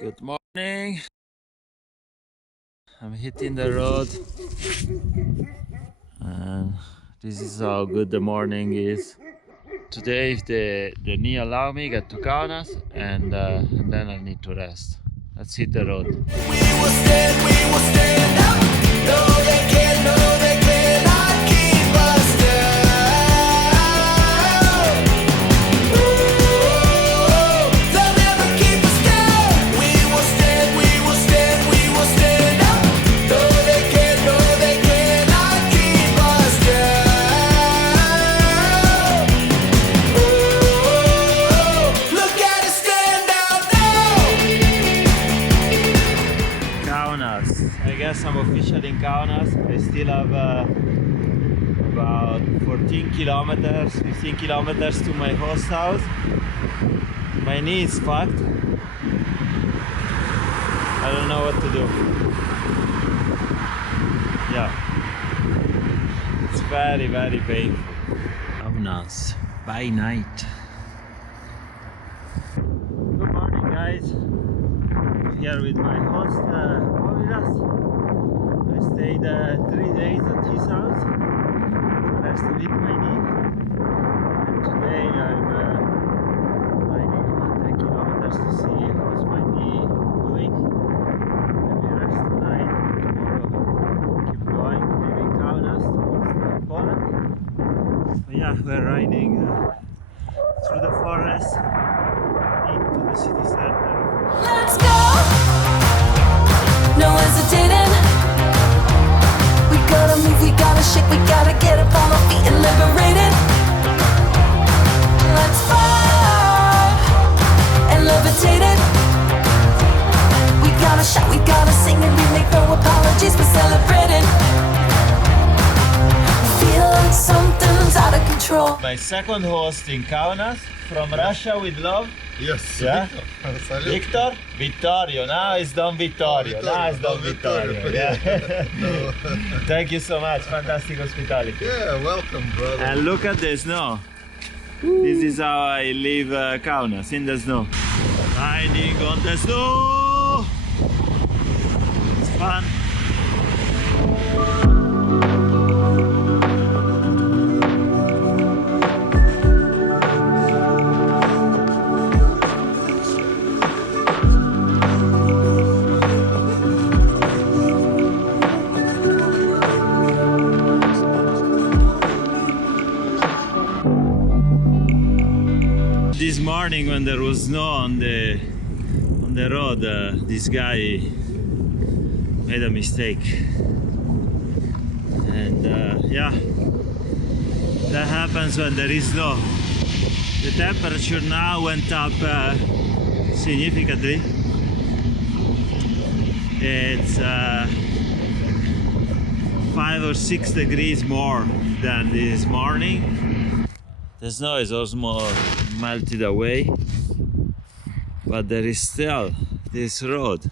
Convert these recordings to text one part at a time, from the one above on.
Good morning. I'm hitting the road, and this is how good the morning is. Today, if the knee allow me, get to Kaunas, and then I need to rest. Let's hit the road. We will stand up. No, they cannot keep us down. Ooh, they'll never keep us down. We will stand up. No, they cannot keep us down. Ooh, look at us stand out now. Kaunas. I guess I'm officially in Kaunas. I still have about 15 kilometers to my host house. My knee is fucked. I don't know what to do. Yeah. It's very, very painful. Kaunas by night. Good morning, guys. Here with my host, Marijampole. I stayed 3 days at his house to rest a bit my knee, and today I'm riding about 10 kilometers to see how's my knee doing. Maybe rest tonight, tomorrow keep going, leaving Kaunas towards Poland. But yeah, we're riding through the forest into the city center. Let's go. No hesitating. We gotta move, we gotta shake, we gotta get up on our feet and liberate it. Let's vibe and levitate it. We gotta shout, we gotta sing, and we make no apologies, we're celebrating. Feel like something's out of control. My second host in Kaunas, from Russia with love. Yes, Yeah? Victor. Salut. Victor? Vittorio, now it's Don Vittorio. Now it's Don Vittorio. Yeah. No. Thank you so much, fantastic hospitality. Yeah, welcome, brother. And look at the snow. This is how I leave Kaunas, in the snow. Riding on the snow. It's fun. This morning, when there was snow on the road, this guy made a mistake, and yeah, that happens when there is snow. The temperature now went up significantly. It's 5 or 6 degrees more than this morning. The snow is almost melted away, but there is still this road.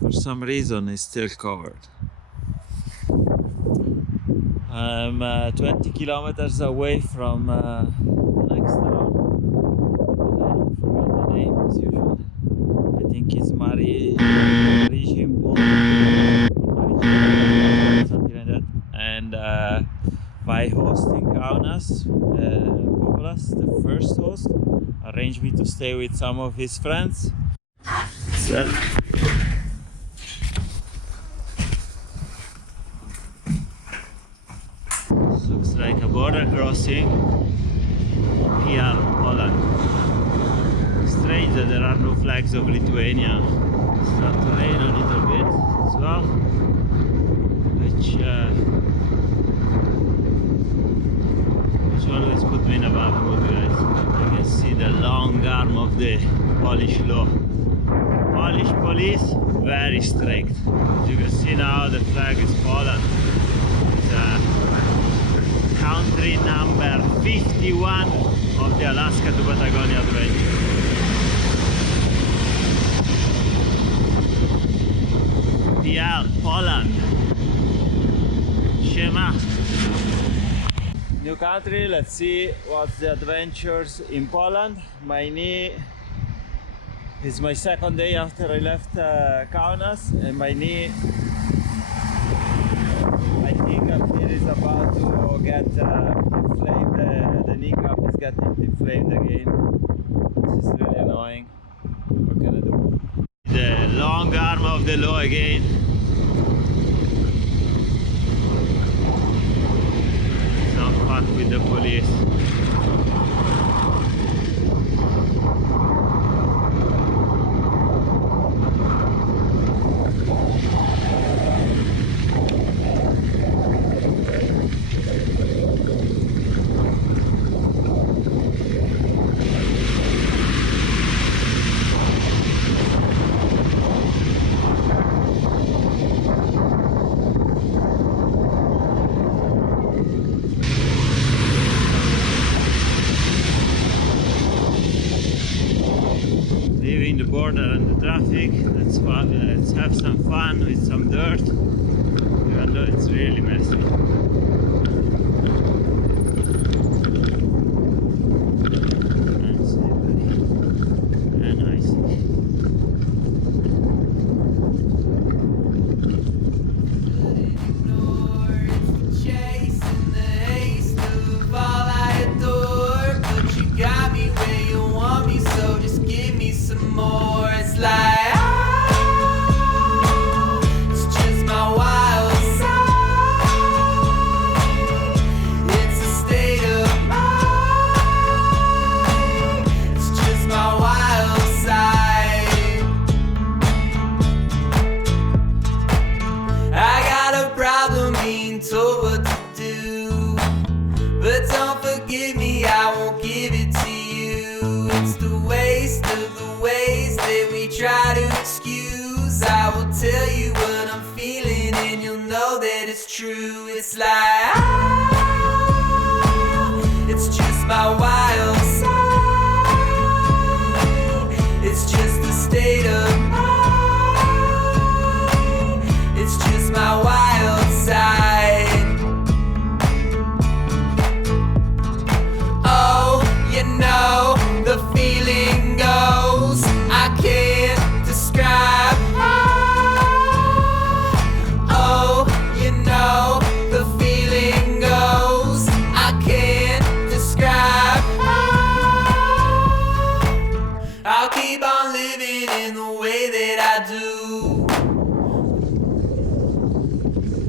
For some reason, is still covered. I'm 20 kilometers away from the next town. I forgot the name as usual. I think it's Marijampole, something like that. And my host in Kaunas, the first host, arranged me to stay with some of his friends. So, looks like a border crossing here in Poland. Strange that there are no flags of Lithuania. It's starting to rain a little bit as well, which always put me in a bad mood, guys. I can see the long arm of the Polish law. Polish police, very strict. As you can see now, the flag is Poland. It's country number 51 of the Alaska to Patagonia adventure. PL, Poland. Shema. New country, let's see what's the adventures in Poland. My knee It's my second day after I left Kaunas, and my knee, I think it is about to get inflamed. The kneecap is getting inflamed again. This is really annoying. What can I do? The long arm of the law again. So fuck with the police. Leaving the border and the traffic, let's have some fun with some dirt, even though it's really messy. And slippery and icy. Chasing the haste of all I adore, but you got me where you want me, so just give me some more. It's like it's just my wild side. It's a state of mind. It's just my wild side. I got a problem being told what to do, but don't forgive me, I won't give it to you. It's the waste of the ways that we try to excuse. I will tell you what I'm feeling and you'll know that it's true. It's like it's just my wild side. It's just a state of mind. It's just my wild side. Oh, you know, the feeling goes, I can't describe. Oh, you know, the feeling goes, I can't describe. I'll keep on living in the way that I do.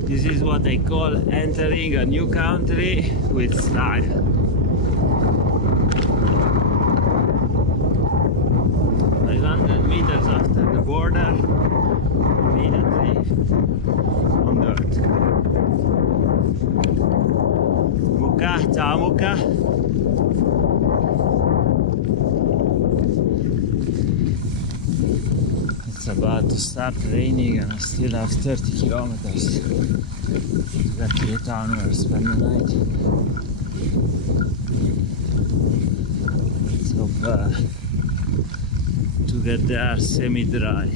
This is what I call entering a new country with style. 500 meters after the border, immediately on dirt. Muka, ciao Muka. It's about to start raining and I still have 30 kilometers to get to the town where I spend the night. Let's hope to get there semi-dry.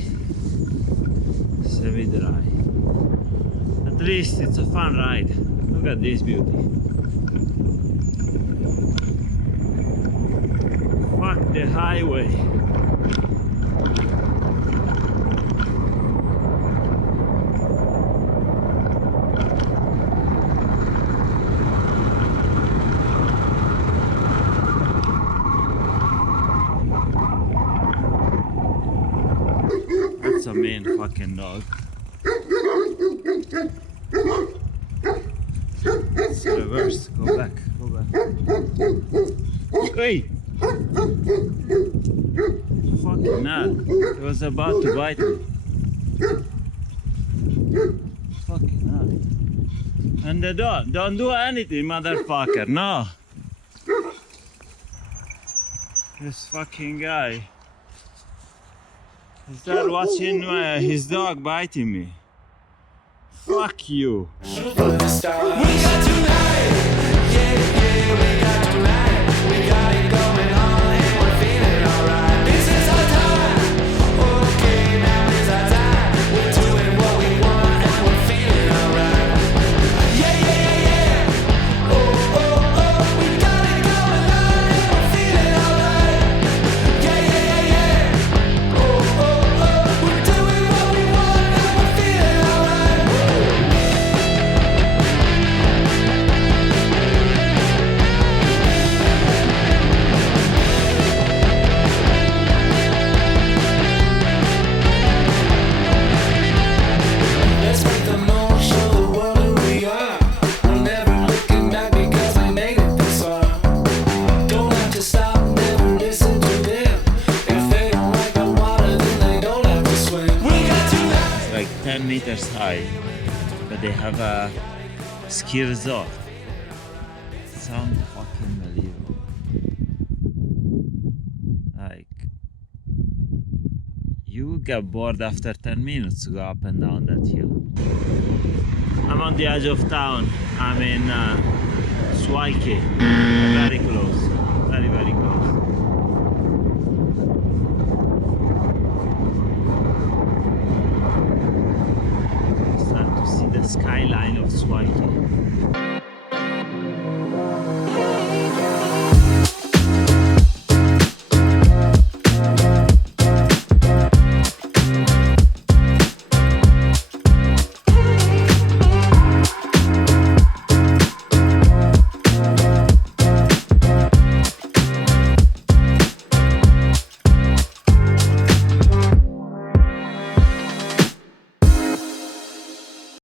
Semi-dry. At least it's a fun ride. Look at this beauty. Fuck the highway. That's a mean fucking dog. It's reverse. Go back. Go back. Hey! Fucking hell. It was about to bite me. Fucking hell. And the dog. Don't do anything, motherfucker. No. This fucking guy. Is that watching his dog biting me? Fuck you. We got tonight, yeah, yeah, we got tonight. We got it going on and we're feeling alright. This is our time, okay, now is our time. We're doing what we want and we're feeling alright. Yeah, yeah, yeah, yeah. Oh, oh, oh, we got it going on and we're feeling alright. Yeah, yeah, yeah, yeah. Oh, 10 meters high, but they have a ski resort. Sound fucking unbelievable. Like, you get bored after 10 minutes to go up and down that hill. I'm on the edge of town. I'm in Suwałki. Very close. Very, very close. Start to see the skyline of Suwałki.